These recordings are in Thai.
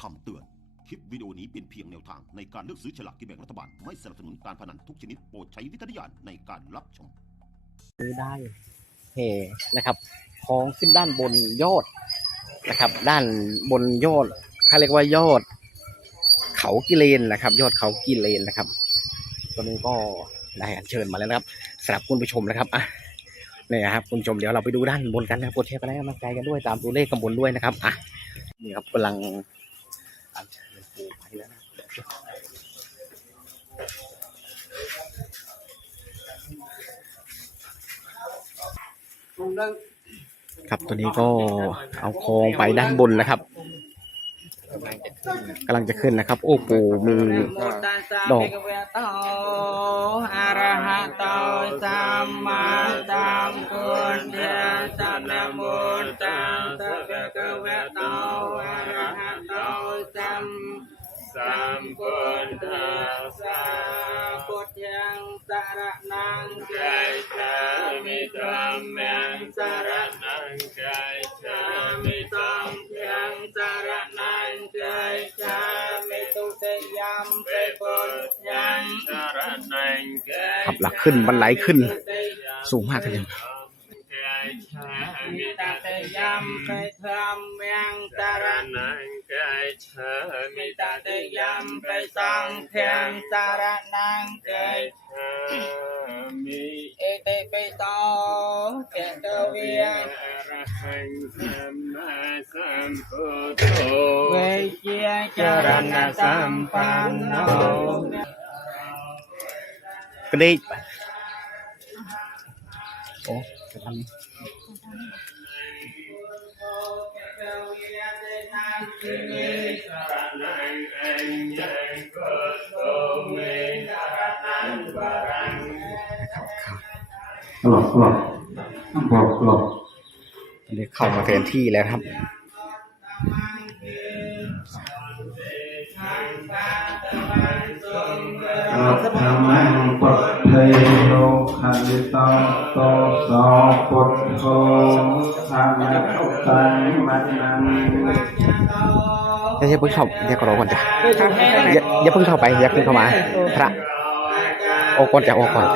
คำเตือน คลิปวิดีโอนี้เป็นเพียงแนวทางในการเลือกซื้อฉลากกินแบ่งรัฐบาล ไม่สนับสนุนการพนันทุกชนิดโปรดใช้วิจารณญาณในการรับชม ซื้อได้เฮนะครับของขึ้นด้านบนยอดนะครับ ด้านบนยอดเขาเรียกว่ายอด เขากิเลนนะครับ ยอดเขากิเลนนะครับตอนนี้ก็ได้อัญเชิญมาแล้วนะครับสำหรับคุณผู้ชมนะครับอะนี่นะครับคุณผู้ชมเดี๋ยวเราไปดูด้านบนกันนะครับกดแชร์กันให้กำลังใจกันด้วยตามตัวเลขข้างบนด้วยนะครับอะนี่ครับกำลัง ครับตัวนี้ก็เอาโครงไปด้านบนนะครับกำลังจะขึ้นนะครับ โอ้ปูมีมุตตัสสะดอกอะระหะโตสัมมาสัมพุทธัสสะนะโมตัสสะภิกขเวโต สัมพุทธัสสะพุทธังสารนังกัจฉามิธัมมังสารนังกัจฉามิสังฆังสารนังกัจฉามิตุติยัมเปปุญญังสารนังกัจขับหลักขึ้นบันไลขึ้น สูงมากเลยมิตาเตยัมเปธรรมยังสารนัง กัจฉามิตาเตยัมเปสังฆังสารนังกัจฉามิเอเตเปโตเจตเวียนอรหังสัมมาสัมพุทโธเวเจียจารณสัมปันโนกระดิกโอ้จะทำ หลบหลบหลบหลบอันนี้เข้ามาเต็มที่แล้วครับ อัตถมังปุถเทโยคันติโตโตโสปุถโธธรรมะตังมัตนังอย่าอย่าเพิ่งเข้าอย่ากรอก่อนจ้ะอย่าอย่าเพิ่งเข้าไปอย่าเพิ่งเข้ามา พระโอ้ก่อนจะออกก่อน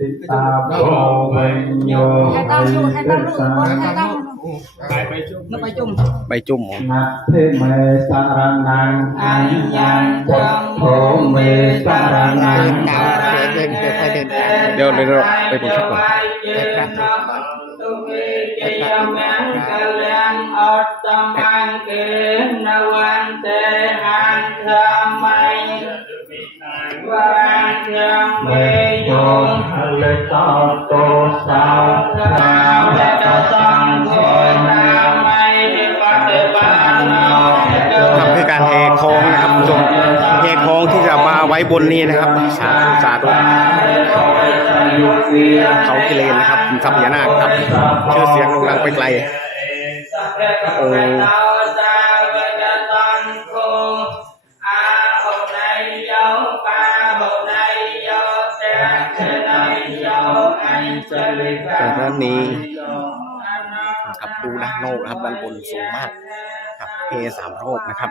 ติตาโพเวญโย Hai con luôn, hai con luôn, con hai con. nó phải chung ใบจุ่มอ๋อนัตถิเมสารนังอัญญังจักโพเมสารนังเดินเดินค่อยเดินเดี๋ยวเดี๋ยวเดี๋ยวไปผมชักก่อนตุเมจยมังกลังอัตตมังเกนวันเตหังธรรมัยวันยังเมเมโยโยทะเลตาโตสาธ บนนี้นะครับ สาธุสาธุเขากิเลนนะครับทัพยานาคครับ ชื่อเสียงโด่งดังไปไกลโอ้สาวกตันโคอตเทไนโยอัญชลิกาจากด้านนี้ครับดูด้านโนครับด้านบนสูงมากครับเทสามโลกนะครับ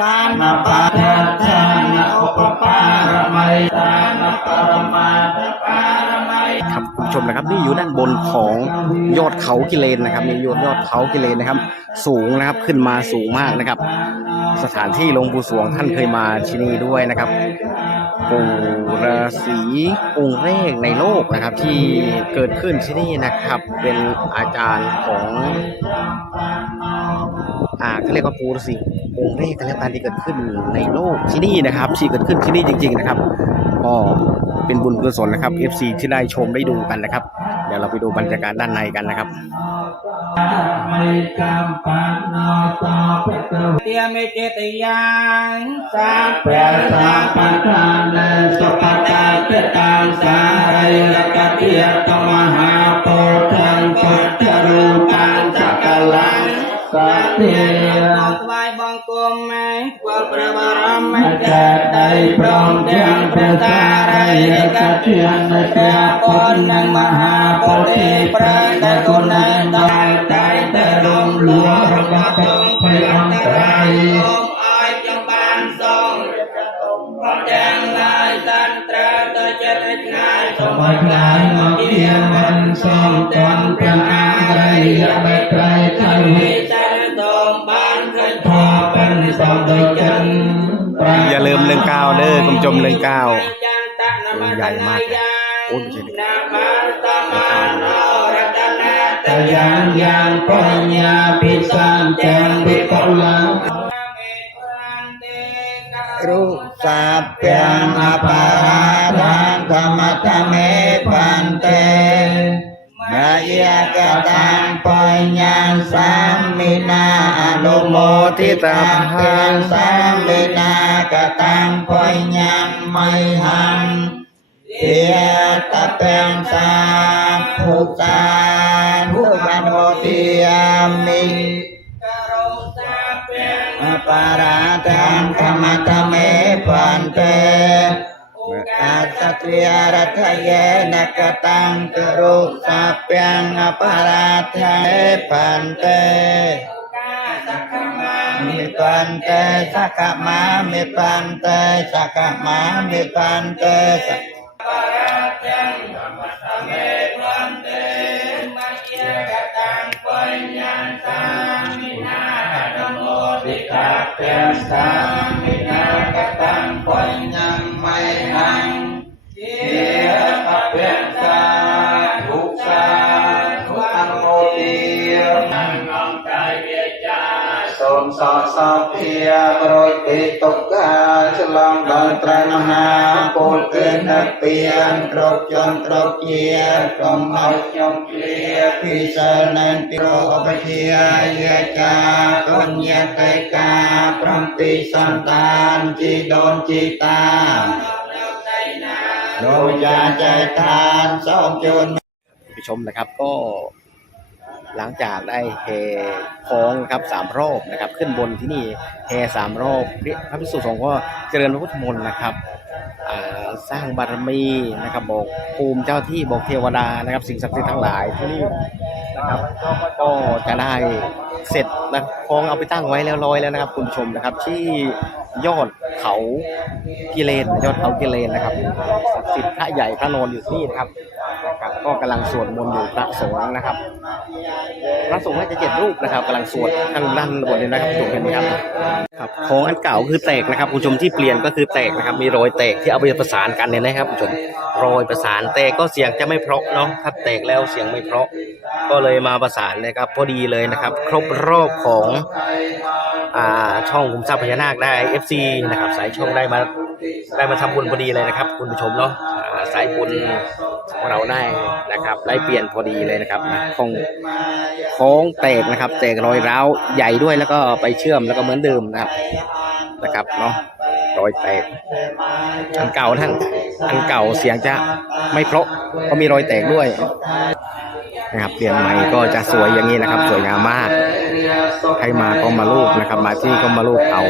กานปาทาทานะอุปปารมัยสานปรมาทปารมัยครับคุณผู้ชมนะครับนี่อยู่ด้านบนของยอดเขากิเลนนะครับนี่ยอดยอดเขากิเลนนะครับ สูงนะครับขึ้นมาสูงมากนะครับ สถานที่หลวงปู่สวงท่านเคยมาที่นี่ด้วยนะครับปู่ฤาษีองค์แรกในโลกนะครับ ที่เกิดขึ้นที่นี่นะครับ เป็นอาจารย์ของ อ่าเขาเรียกว่าปู่ฤาษีองค์แรกกันแล้วกันที่เกิดขึ้นในโลกที่นี่นะครับที่เกิดขึ้นที่นี่จริง ๆนะครับ ก็เป็นบุญกุศลนะครับ FC ที่ได้ชมได้ดูกันนะครับ เดี๋ยวเราไปดูบรรยากาศด้านในกันนะครับเตียเมเจตยังสัพเปตาปันทานเนสปตาเตตังสาไรลกเทียตมหาโพธังปัจจรูปังจักลัง សតិថ្វាយបង្គំម៉ែពលព្រះបរមចែកដៃព្រមទាំងព្រះតារីឯកទាននៃព្រះពុទ្ធនិងមហាពុទ្ធិប្រដែលគុណឯដល់តែតែរំលួរបស់ទងភ័យអន្តរាយសូមឲ្យចំបានសងព្រះទាំងឡាយតាន់ត្រូវទៅចិត្តឆ្ងាយសូមឲ្យខ្លាយមកជាមិនសូមទាំងព្រះអរិយបិត្រៃទៅវិចា องด้วยกันปราอย่าลืมเรื่องก้าวเด้อคุณผู้ชมเรื่องก้าวจันตนมใหญ่มากยังโอ้ยไม่ใช่เด็กนามาตมาโนรัตนาตยังยังปัญญาพิสังแจงวิปัลลังรูปสัพเพงอปาราทังธรรมตเมพันเต มายากตังปัญญาสัมมินาอนุโมทิตาพังสัมมินากตังปัญญาไมหังเอียตะเปงสัพพุตานุปโนติยามิปาราทังธรรมตเมปันเต อาสัตยรัทเยนกตังกรุสัพยังอปาราทังปันเตมิปันเตสักขมามิปันเตสักขมามิปันเตสักปิตาเปียสามินาก สัเพียปรยปิตกกาฉลองดอนตรมหาปูเตือนนักเปียนตรกจนตรกเยียกรมเอาจงเกลียพิจารณาติโรปเชียเยกาตุญญาเตกาพรัมปีสันตานจีโดนจีตาโลยาใจทานสองจนผู้ชมนะครับก็ หลังจากได้แห่คล้องนะครับสามรอบนะครับ ขึ้นบนที่นี่แห่สามรอบพระภิกษุสงฆ์ก็เจริญพระพุทธมนต์นะครับสร้างบารมีนะครับบอกภูมิเจ้าที่บอกเทวดานะครับ สิ่งศักดิ์สิทธิ์ทั้งหลายที่นี่นะครับก็จะได้เสร็จนะคลองเอาไปตั้งไว้แล้วร้อยแล้วนะครับ คุณชมนะครับ ที่ยอดเขากิเลนยอดเขากิเลนนะครับศักดิ์สิทธิ์พระใหญ่พระนอนอยู่ที่นี่นะครับนะครับก็กำลังสวดมนต์อยู่พระสงฆ์นะครับ พระสงฆ์น่าจะเจ็ดรูปนะครับกำลังสวดข้างด้านบนเลยนะครับผู้ชมเห็นไหมครับครับของอันเก่าคือแตกนะครับคุณผู้ชมที่เปลี่ยนก็คือแตกนะครับมีรอยแตกที่เอาไปประสานกันเนี่ยนะครับคุณผู้ชมรอยประสานแตกก็เสียงจะไม่เพราะเนาะถ้าแตกแล้วเสียงไม่เพราะ ก็เลยมาประสานนะครับพอดีเลยนะครับ ครบรอบของอ่าช่องคุมทรัพย์พญานาคได้ FC นะครับสายช่องได้มาได้มาทำบุญพอดีเลยนะครับ คุณผู้ชมเนาะสายบุญ ของเราได้นะครับได้เปลี่ยนพอดีเลยนะครับนะของโค้งแตกนะครับ แตกรอยร้าวใหญ่ด้วยแล้วก็ไปเชื่อมแล้วก็เหมือนเดิมนะครับนะครับเนาะรอยแตกอันเก่าท่านอันเก่าเสียงจะไม่เพราะเพราะมีรอยแตกด้วยนะครับเปลี่ยนใหม่ก็จะสวยอย่างนี้นะครับ สวยงามมาก ใครมาก็มาลูกนะครับ มาที่ก็มาลูกเอา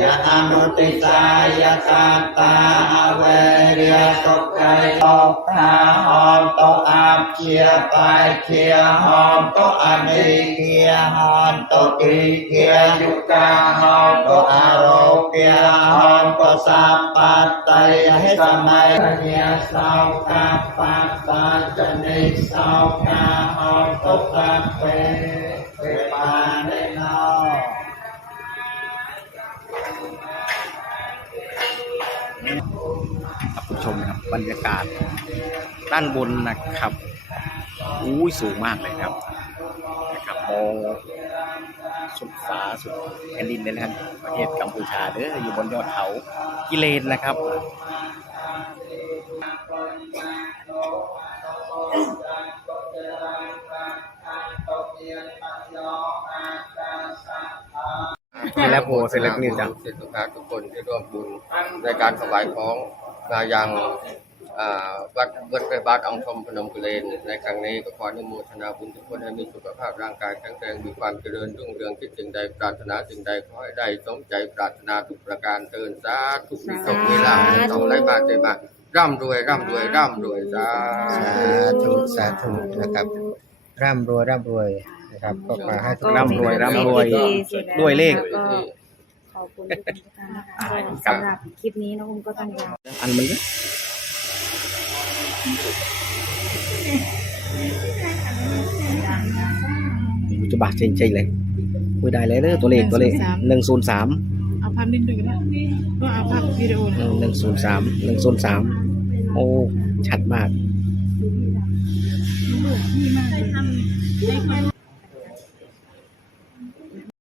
ยะอนุติสายะสัตาเวริยสุขัยตกทาหอมโตอาบเชียไปเชียหอมโตอนิเกียหอมโตกีเกียยุกาหอมโตอารเกียหอมโตสัพปัตไตให้สมัยเนียสาวกาปัสสะจนิสาวกาหอมตสัพเป บบรรยากาศด้านบนนะครับอุ้ยสูงมากเลยครับนะครับมองสุดฟ้าสุดแผ่นดินเลยนะครับประเทศกัมพูชาเด้ออยู่บนยอดเขากิเลนนะครับนี่แหล้วโพเสร็จแล้วนี่จ้ะศิษย์ลูกค้าทุกคนที่ร่วมบุญในการถวายของ มายังอ่าวัดวัดพระบาทองค์ธมพนมกุเลน ในครั้งนี้ก็ขออนุโมทนาบุญทุกคนให้มีสุขภาพร่างกายแข็งแรงมีความเจริญรุ่งเรืองคิดสิ่งใดปรารถนาสิ่งใดขอให้ได้สมใจปรารถนาทุกประการเตือนสาธุมีโชคมีลาภต้องไหลมาเทมาร่ำรวยร่ำรวยร่ำรวยสาสาธุสาธุนะครับ ร่ำรวยร่ำรวยนะครับ ก็ขอให้ทุกร่ำรวยร่ำรวยด้วยเลขก็ ขอบคุณทุกท่านนะคะก็สำหรับคลิปนี้น้องอุ้มก็ต้องลาอันมันก็จะบาดจริงๆเลยคุยได้เลยเด้อตัวเลขตัวเลขหนึ่งศูนย์สามเอาภาพนิ่งด้วยกันนะก็เอาภาพวิดีโอนะหนึ่งศูนย์สามหนึ่งศูนย์สามโอ้ ชัดมาก